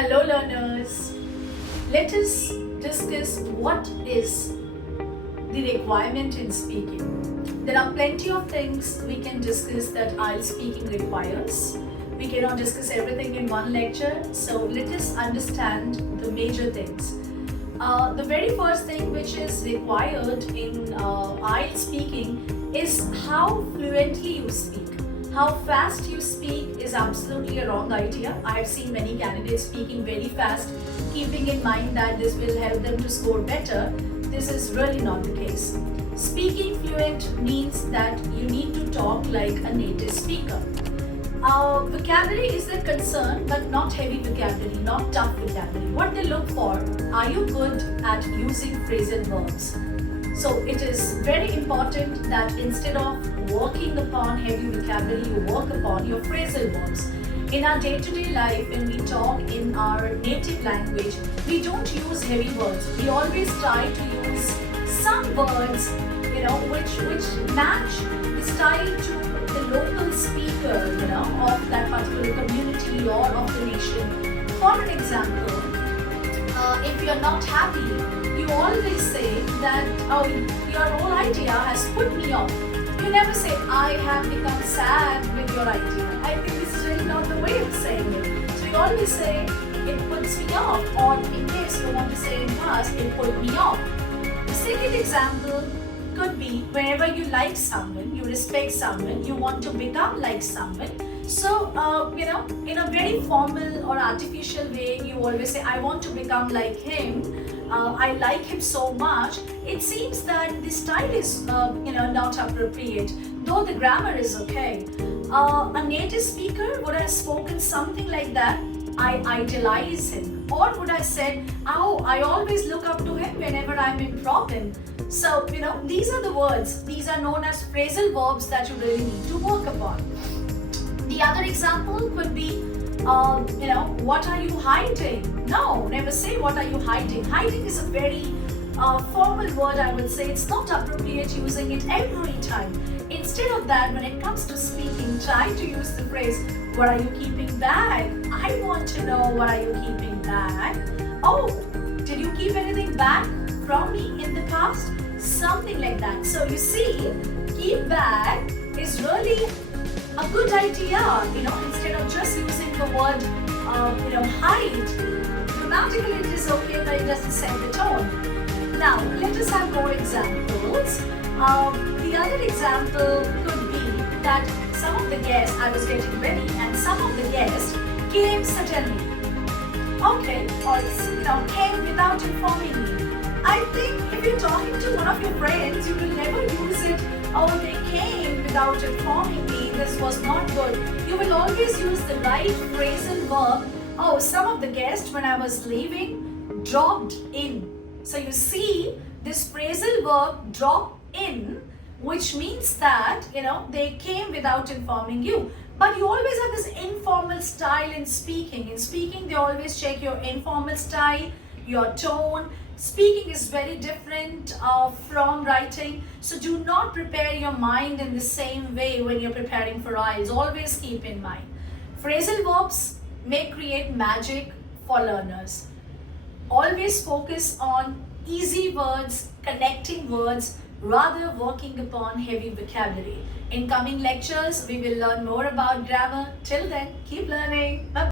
Hello learners, let us discuss what is the requirement in speaking. There are plenty of things we can discuss that Ielts speaking requires. We cannot discuss everything in one lecture, so let us understand the major things. The very first thing which is required in Ielts speaking is how fluently you speak. How fast you speak is absolutely a wrong idea. I have seen many candidates speaking very fast, keeping in mind that this will help them to score better. This is really not the case. Speaking fluent means that you need to talk like a native speaker. Vocabulary is their concern, but not heavy vocabulary, not tough vocabulary. What they look for, are you good at using phrasal verbs? So it is very important that instead of working upon heavy vocabulary, you work upon your phrasal verbs. In our day-to-day life, when we talk in our native language, we don't use heavy words. We always try to use some words, which match the style to the local speaker, of that particular community or of the nation. For an example, if you're not happy, you always say that, oh, your whole idea has put me off. You never say, I have become sad with your idea. I think this is really not the way of saying it. So you always say, it puts me off, or in case you want to say in past, it put me off. The second example could be whenever you like someone, you respect someone, you want to become like someone. So, in a very formal or artificial way, you always say, I want to become like him. I like him so much. It seems that the style is, not appropriate, though the grammar is okay. A native speaker would have spoken something like that. I idolize him. Or would I say, oh, I always look up to him whenever I'm in problem. So, these are the words. These are known as phrasal verbs that you really need to work upon. The other example could be, what are you hiding? No, never say what are you hiding. Hiding is a very formal word, I would say. It's not appropriate using it every time. Instead of that, when it comes to speaking, try to use the phrase, what are you keeping back? I want to know, what are you keeping back? Oh, did you keep anything back from me in the past? Something like that. So you see, keep back is really a good idea, instead of just using the word, hide. Grammatically it is okay, but it doesn't set the tone. Now, let us have more examples. The other example could be that some of the guests, I was getting ready, and some of the guests came suddenly. Okay, or came without informing me. I think if you're talking to one of your friends, you will never use it, oh, they came without informing me, this was not good. You will always use the right phrasal verb. Oh, some of the guests, when I was leaving, dropped in. So you see, this phrasal verb, drop in, which means that, they came without informing you. But you always have this informal style in speaking. In speaking, they always check your informal style, your tone. Speaking is very different from writing. So do not prepare your mind in the same way when you're preparing for Ielts. Always keep in mind. Phrasal verbs may create magic for learners. Always focus on easy words, connecting words, rather working upon heavy vocabulary. In coming lectures, we will learn more about grammar. Till then, keep learning. Bye.